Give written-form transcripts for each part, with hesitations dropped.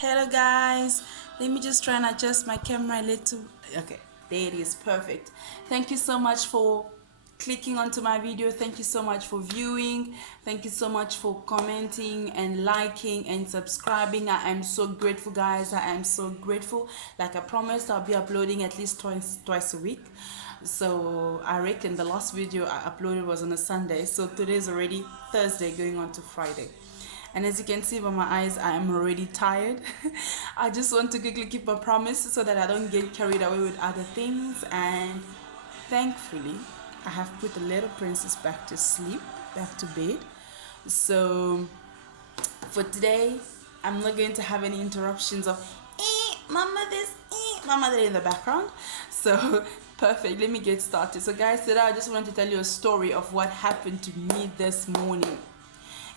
Hello guys, let me just try and adjust my camera a little. Okay, there it is, perfect. Thank you so much for clicking onto my video. Thank you so much for viewing. Thank you so much for commenting and liking and subscribing. I am so grateful, guys. I am so grateful. Like I promised, I'll be uploading at least twice a week. So I reckon the last video I uploaded was on a Sunday, so today is already Thursday going on to Friday. And as you can see by my eyes, I am already tired. I just want to quickly keep my promise so that I don't get carried away with other things. And thankfully, I have put the little princess back to sleep, back to bed. So for today, I'm not going to have any interruptions of mama this, mama that in the background. So perfect, let me get started. So guys, today I just want to tell you a story of what happened to me this morning.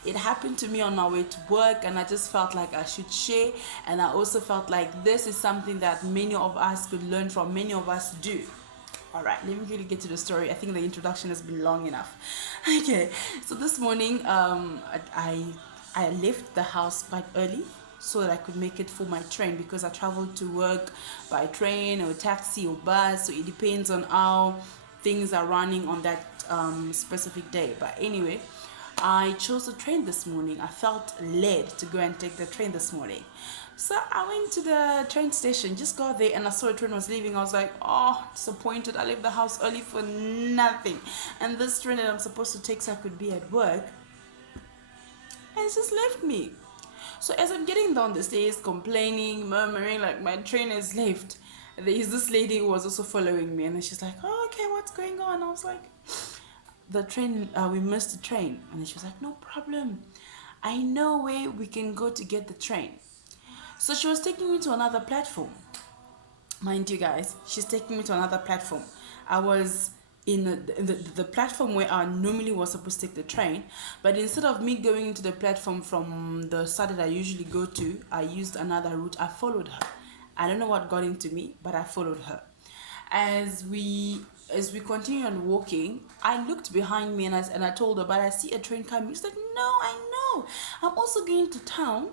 It happened to me on my way to work, and I just felt like I should share. And I also felt like this is something that many of us could learn from, many of us do. All right, let me really get to the story. I think the introduction has been long enough. Okay, so this morning I left the house quite early so that I could make it for my train, because I traveled to work by train or taxi or bus, so it depends on how things are running on that specific day. But anyway, I chose the train this morning. I felt led to go and take the train this morning. So I went to the train station, just got there, and I saw a train was leaving. I was like, oh, disappointed. I left the house early for nothing. And this train that I'm supposed to take so I could be at work has just left me. So as I'm getting down the stairs, complaining, murmuring, like my train is left, there is this lady who was also following me, and then she's like, oh, okay, what's going on? I was like, the train, we missed the train. And then she was like, no problem, I know where we can go to get the train. So she was taking me to another platform. Mind you guys, she's taking me to another platform. I was in the platform where I normally was supposed to take the train, but instead of me going into the platform from the side that I usually go to, I used another route. I followed her. I don't know what got into me, but I followed her. As we continued on walking, I looked behind me, and I told her, but I see a train coming. She's like, no, I know, I'm also going to town.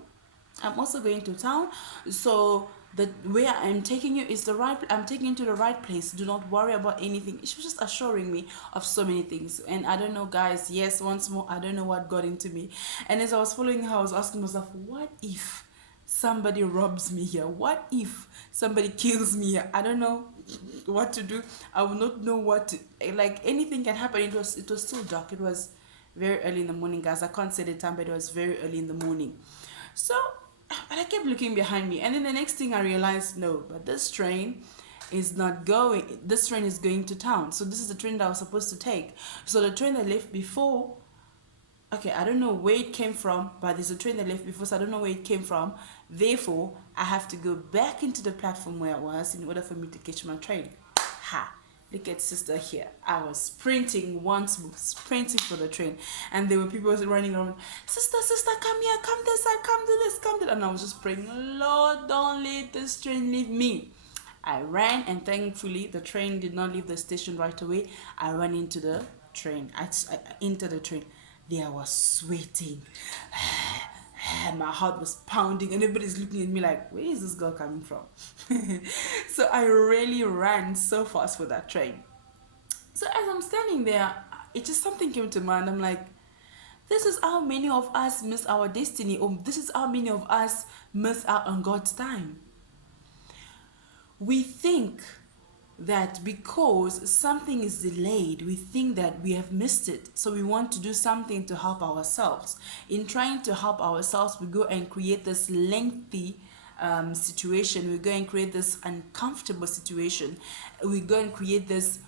So the way I'm taking you is the right. I'm taking you to the right place. Do not worry about anything. She was just assuring me of so many things. And I don't know, guys. Yes, once more, I don't know what got into me. And as I was following her, I was asking myself, what if somebody robs me here? What if somebody kills me here? I don't know what to do. I will not know what to, like, anything can happen. It was still dark. It was very early in the morning, guys. I can't say the time, but it was very early in the morning. So, but I kept looking behind me, and then the next thing I realized, no, but this train is not going. This train is going to town. So this is the train that I was supposed to take. So the train that left before, okay, I don't know where it came from, but there's a train that left before, so I don't know where it came from. Therefore, I have to go back into the platform where I was in order for me to catch my train. Ha! Look at sister here. I was sprinting once more, sprinting for the train, and there were people running around. Sister, come here, come this side, come to this, come to that. And I was just praying, Lord, don't let this train leave me. I ran, and thankfully the train did not leave the station right away. I ran into the train. I entered the train. There I was sweating. My heart was pounding, and everybody's looking at me like, where is this girl coming from? So I really ran so fast for that train. So as I'm standing there, it just something came to mind. I'm like, this is how many of us miss our destiny, or this is how many of us miss out on God's time. We think that because something is delayed, we think that we have missed it. So we want to do something to help ourselves. In trying to help ourselves, we go and create this lengthy situation. We go and create this uncomfortable situation. We go and create this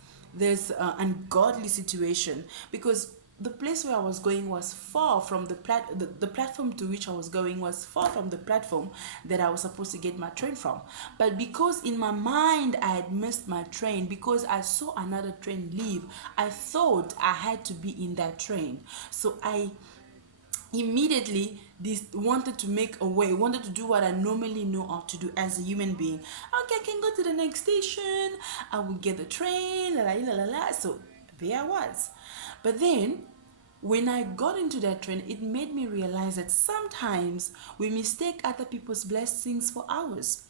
ungodly situation, because the place where I was going was far from the platform to which I was going was far from the platform that I was supposed to get my train from. But because in my mind I had missed my train, because I saw another train leave, I thought I had to be in that train. So I immediately wanted to make a way, wanted to do what I normally know how to do as a human being. Okay, I can go to the next station, I will get the train, la la la la la. So there I was. But then when I got into that train, it made me realize that sometimes we mistake other people's blessings for ours.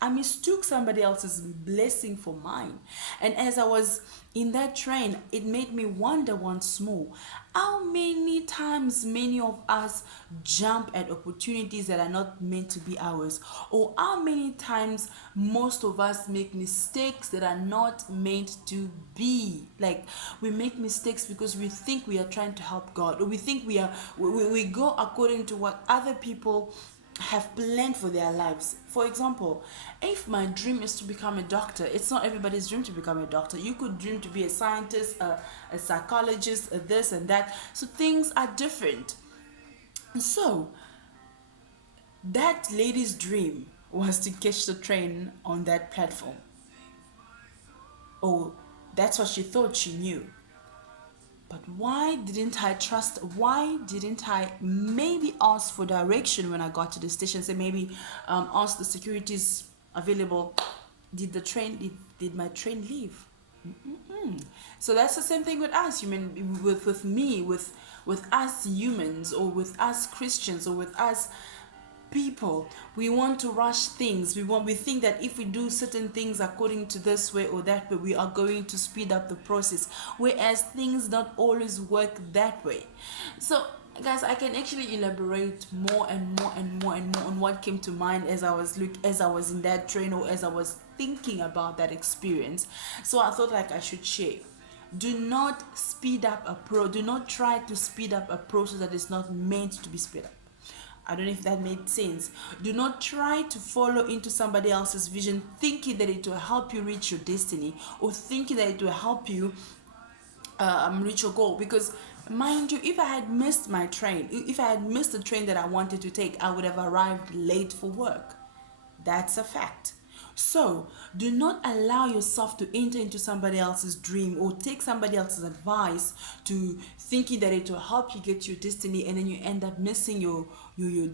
I mistook somebody else's blessing for mine. And as I was in that train, it made me wonder once more how many times many of us jump at opportunities that are not meant to be ours, or how many times most of us make mistakes that are not meant to be. Like, we make mistakes because we think we are trying to help God, or we think we go according to what other people have planned for their lives. For example, if my dream is to become a doctor, it's not everybody's dream to become a doctor. You could dream to be a scientist, a psychologist, a this and that. So things are different. And so that lady's dream was to catch the train on that platform. Oh, that's what she thought she knew. But why didn't I trust? Why didn't I maybe ask for direction when I got to the station? Say maybe ask the securities available. Did my train leave? So that's the same thing with us, human, with me, with us humans, or with us Christians, or with us people. We want to rush things. We think that if we do certain things according to this way or that way, we are going to speed up the process, whereas things don't always work that way. So guys, I can actually elaborate more and more and more and more on what came to mind as I was in that train, or as I was thinking about that experience. So I thought like I should share. Do not do not try to speed up a process that is not meant to be speed up. I don't know if that made sense. Do not try to follow into somebody else's vision thinking that it will help you reach your destiny, or thinking that it will help you reach your goal. Because mind you, if I had missed my train, if I had missed the train that I wanted to take, I would have arrived late for work. That's a fact. So do not allow yourself to enter into somebody else's dream, or take somebody else's advice to thinking that it will help you get your destiny, and then you end up missing your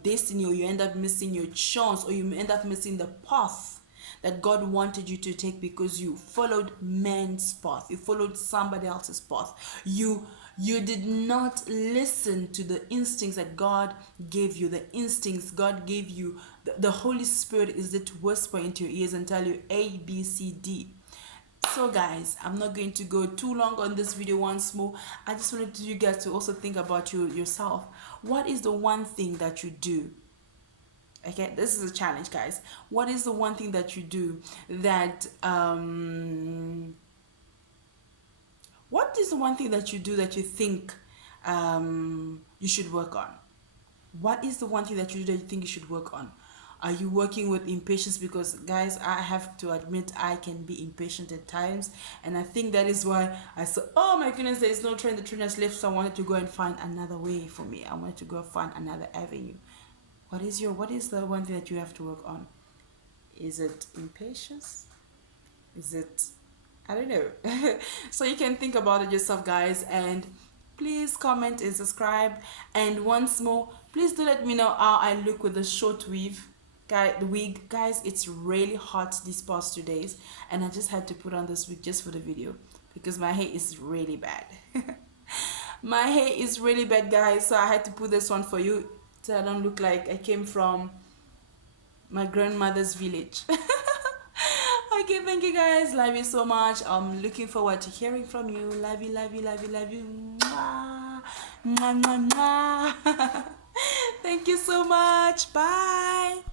destiny, or you end up missing your chance, or you end up missing the path that God wanted you to take, because you followed man's path, you followed somebody else's path. You did not listen to the instincts that God gave you. The instincts God gave you, the Holy Spirit is there to whisper into your ears and tell you A, B, C, D. So guys, I'm not going to go too long on this video once more. I just wanted you guys to also think about yourself. What is the one thing that you do? Okay, this is a challenge, guys. What is the one thing that you do that what is the one thing that you do that you think you should work on? What is the one thing that you do that you think you should work on? Are you working with impatience? Because guys, I have to admit I can be impatient at times, and I think that is why I said, oh my goodness, there is no train, the train has left, so I wanted to go and find another way for me. I wanted to go find another avenue. What is the one thing that you have to work on? Is it impatience? Is it, I don't know. So you can think about it yourself, guys, and please comment and subscribe. And once more, please do let me know how I look with the short weave. The wig, guys, it's really hot these past 2 days, and I just had to put on this wig just for the video because my hair is really bad. My hair is really bad, guys, so I had to put this one for you so I don't look like I came from my grandmother's village. Okay, thank you guys. Love you so much. I'm looking forward to hearing from you. Love you, love you, love you, love you. Mwah. Mwah, mwah, mwah. Thank you so much. Bye.